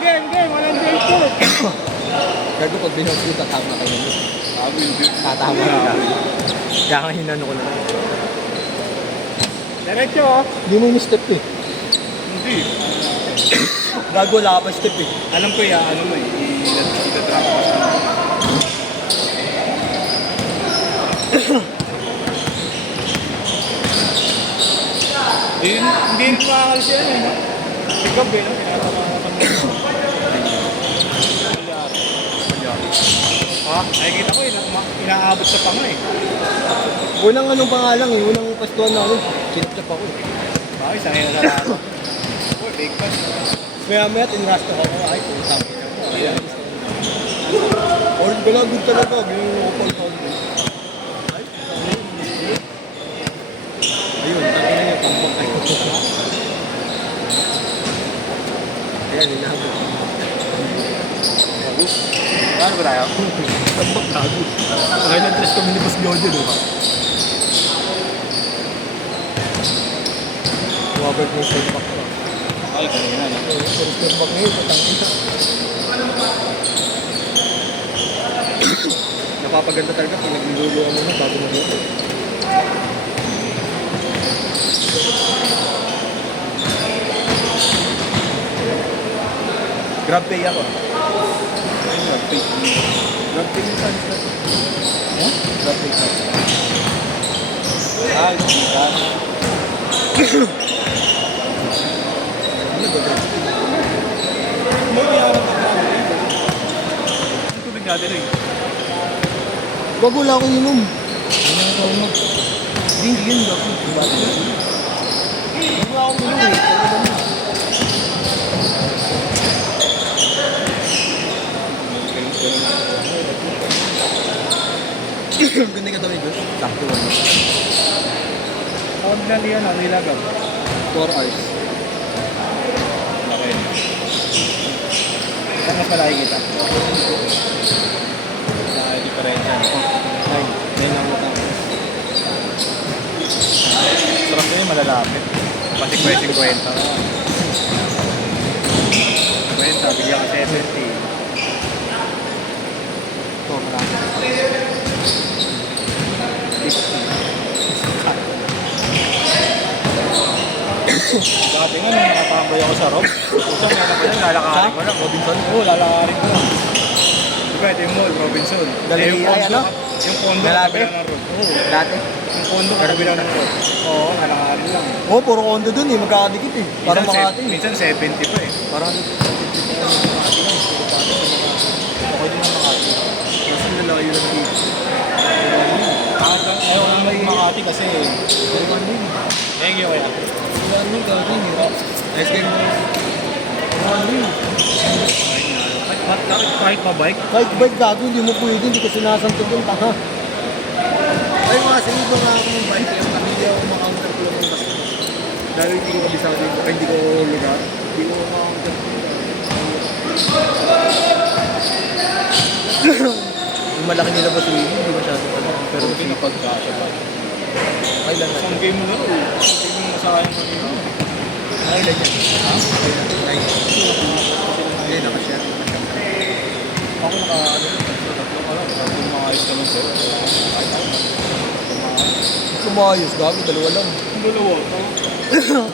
Game. Walang game po. Gago pag binog ko, tatama kayo. Tatama ka. Kaya nga hinano ko na lang. Diretso oh. Hindi mo yung step eh. Hindi. Gago, wala ka pa step eh. Alam ko ya, ano mo eh. Itatrap ko. Hindi makakalis yan eh. Ikaw ba yun? Ha? Nakikita ko eh. Inaabot sa panga eh. Unang anong pangalang eh. Unang pastuan na ako. Sinapchap ako eh. Bakit? Sanay na sa lahat. Oh, big pass. Maya tinrasto ako. Ay, kung sabi na mo. Ayan. All good talaga. Ganyan yung upal. Ayun, takin na yung tampang kayo. Ayan, inahabot. Agus. Paano ba tayo? Tampang gago. Kaya nag-dress kami ni Boss Jojo, di ba? Wabert mo yung step back ko. Ay, kanina na. Step back ngayon, patangin na. Napapaganda talaga pag nagluluwa mo na bago mag-luto. Grab pay ako. Grab pay. Grab pay yung funds na. Huh? Grab pay funds. Ah, hindi ka. Ano ba grab pay? May yawan ka na. Ang tubig natin eh. Bago wala akong inom. Ano na ito mo? Hindi yun ba? Wala akong inom eh. Ganda ka daw ni Josh. Sakto lang. Huwag na liyan, ano ilagam? 4 hours. Okay. Saan mas malaki kita? Malaki diferensya. Ay, dahil lang utang. Sarap na yun, malalapit. Pati 50 ka. 50, bigyan ka 70. Ito, malaki. Dati nga, nung nakatambay ako sa Rob, puso, meron ko yan, lalakarin ko lang. Robinson? Oo, lalakarin ko lang. Diba, ito yung mall, Robinson. Galing yung ay, ano? Yung condo Galate? katabi lang ng road. Oo, Dati? yung condo katabi lang ng road. Oo, lalakarin lang. Oo, puro kondo dun eh. Magkakadikit eh. Parang Makati eh. Minsan 70 pa eh. Parang okay din ang Makati. Kasi lalaki yun ang dito. Ayaw ko naman Makati kasi Taiwan din. thank you kaya. Taiwan din, gagawin eh. Nice game mo. Taiwan din. Kahit pa-bike? Kahit bike gago, hindi mo pwede. Hindi ka sinasantok yung tanga. Ay mga siniglo nga ako ng bike. Yung hindi ako makaunter ko lang ng basta. Dahil hindi ko kabisado yung bike. Hindi ko lugar. Hindi ko makaunter ko yung malaki nila ba si Willie? Hindi masyado pa lang. Pero Pero pinapagkasya pa. kailan na? Isang game mo na rin. Isang game mo masayang kanina. Kailan yan? Ha? Kailan? Hindi, nakashare. Ako tatlo ka lang. Sabi mo maayos naman sa'yo. Kumayos, gabi, dalawa lang. Ang dalawa.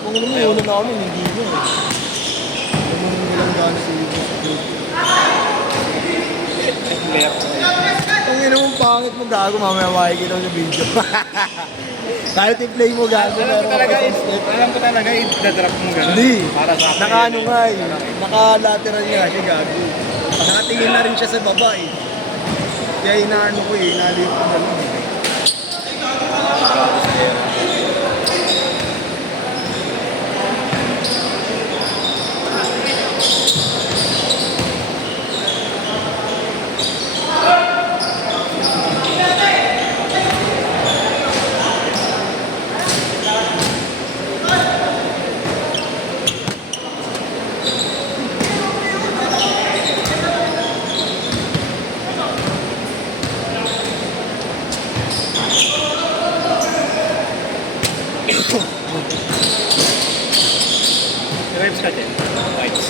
Kung alam mo, una namin, hindi mo eh. Alam mo nilang gano'n si Left. Ang ina mong pangit mo gago, mamaya makikita mo sa video. Kahit i-play mo gago, Alam ko talaga, step. i-drop mo gano'n. Hindi. Para sa akin. Naka-ano nga eh. Naka-lateral nga siya gago. Nakatingin na rin siya sa baba eh. Kaya inaano ko eh, inaliw ko na lang eh. Grabe sa era. Reps ka din. Whites.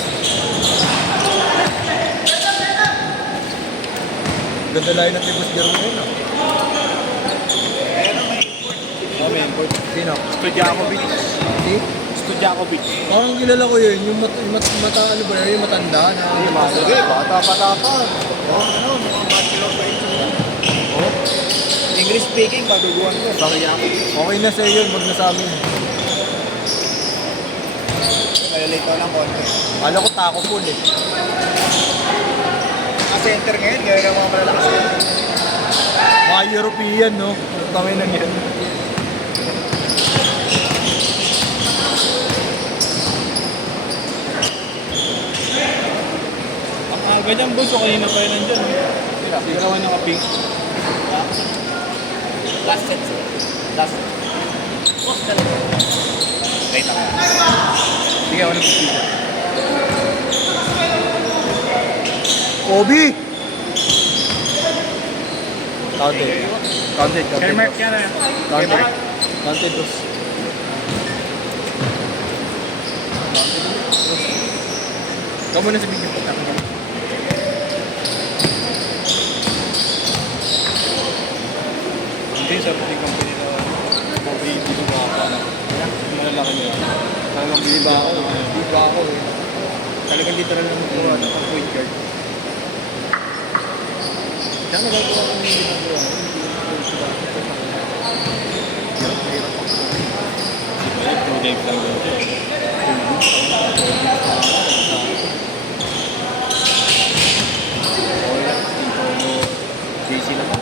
Ganda layo ng Tibus Jerome ah. May import. Sino? Stojakovic. Si? Stojakovic. Parang kilala ko yun, yung mata ano ba yun, yung matanda na Sige, bata pa. Oh, ano, mukhang bachelor pa ito. Oh. English speaking, baduguan ko. Stojakovic. Okay na sa'yo yun, wag na sa amin. Malilate ko lang konti. Kala ko taco full eh. Center ngayon, gaya ng mga malalakas. Mga European no, tangay na yan. Ang aga dyan, boss. O kanina pa yun nandyan. Hindi naman naka-pink. Last set. Last set. Boss ka lang. Wait ako. Sige, ako nagpipita. Kobe! Counted. Counted. Kay Mark yan na. Kay Mark. Counted dos. Ikaw muna sa video. Hindi, sa puting company na Kobe, hindi ko makakala. Malalaki nila. Talagang Di ba ako? Di ba ako eh. Talagang literal lang nakuha ng point guard. Diyan nagagawa ko yung ginagawa. Balik 2 games lang doon. JC naman.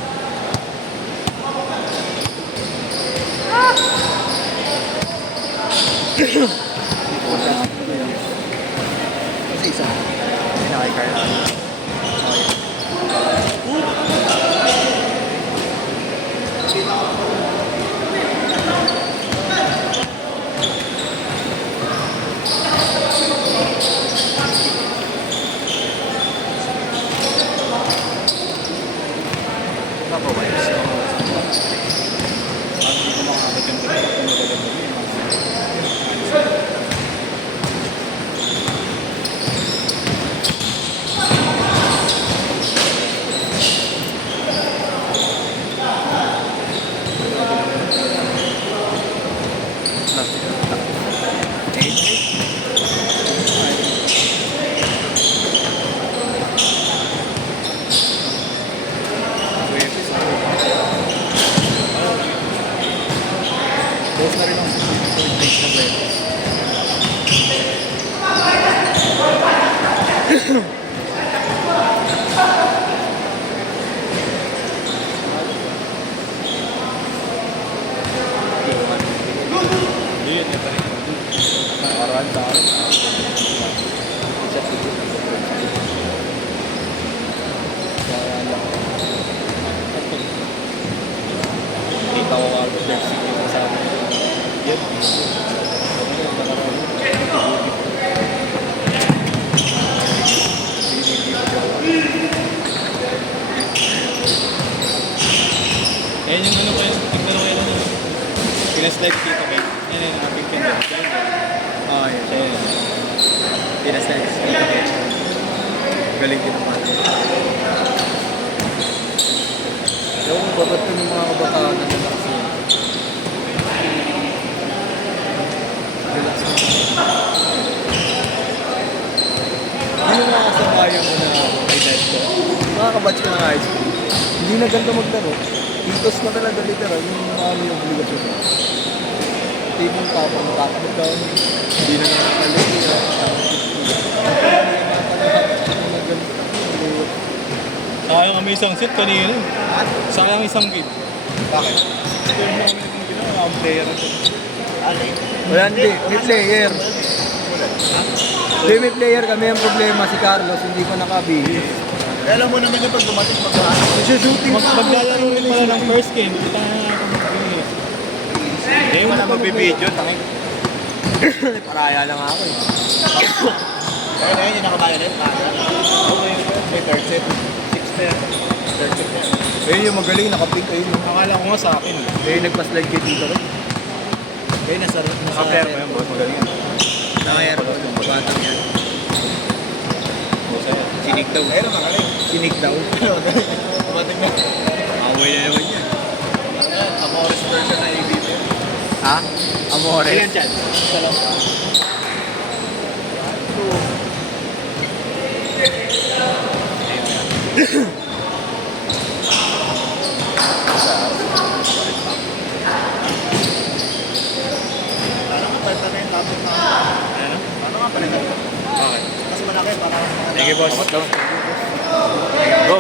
Kasi isa. Pinakay Carl. Post na rin ang 60 days na pwede. Hindi, ito rin. Arahan sa akin. Kita ko nga ako jersey ko sa amin. Yan. Ayan yung ano ko yun. Tignan ko yun. Pinaslide dito kay. Yan yung ating pinag. Ah, yun. Siya yun. Pinasense. Galing din naman. Ewan ko ba ba't yung mga kabataan na nalakas yun? Relax na. Hindi yung mga kasabayan ko na may life ko. Mga kabatch ko ng high school. Hindi na ganda maglaro. Itos na talaga literal yung mga yung obligasyon. Tipong tapang down. Hindi na nakakalit. Sayang kami isang set kanina. Sayang isang game. Bakit? Ito yung mga ginawa. Ang player ito. Wala hindi, may player. Hindi, may player kami. Ang problema si Carlos, hindi ko nakabihis. Alam mo naman yung pag dumating Shooting maglalaro rin pala ng first game. Hindi tayo nakakabihis. Hindi mo na magbibideo. Tangin. Paraya lang ako eh. Kaya na yun, yung nakabayan na yun. Okay, may third set. Sixth set. Third set. Ayun yung magaling, nakapink ayun. Akala ko nga sa akin. Ayun, nagpa-slide kay dito rin. Ayun, nasa Naka-pair mo yun, boss. Magaling yan. Naka-air ko, batang yan. Boss, ayun. Sinig daw. Ayun, magaling. Sinig daw. dumating na. Away na naman yan. Amores version na ABB. Ha? Amore. Ilan dyan? Isa lang. Parang kapal na yung laptop na. Ano? Paano nga pala ganito? Okay. Mas malaki para mas malaki. Thank you, boss. Go. Okay, boss. Go.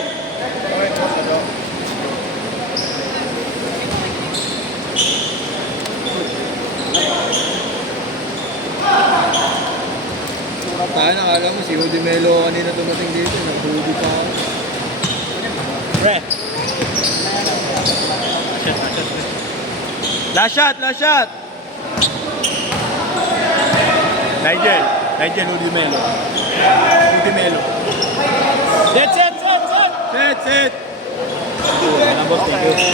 Tayo nakala mo si Rudy Melo kanina dumating dito. Nag-Rudy pa ako. Pre. Last shot, last shot. Nigel Rudy Melo. Rudy Melo. Set. Set! Boss, thank you.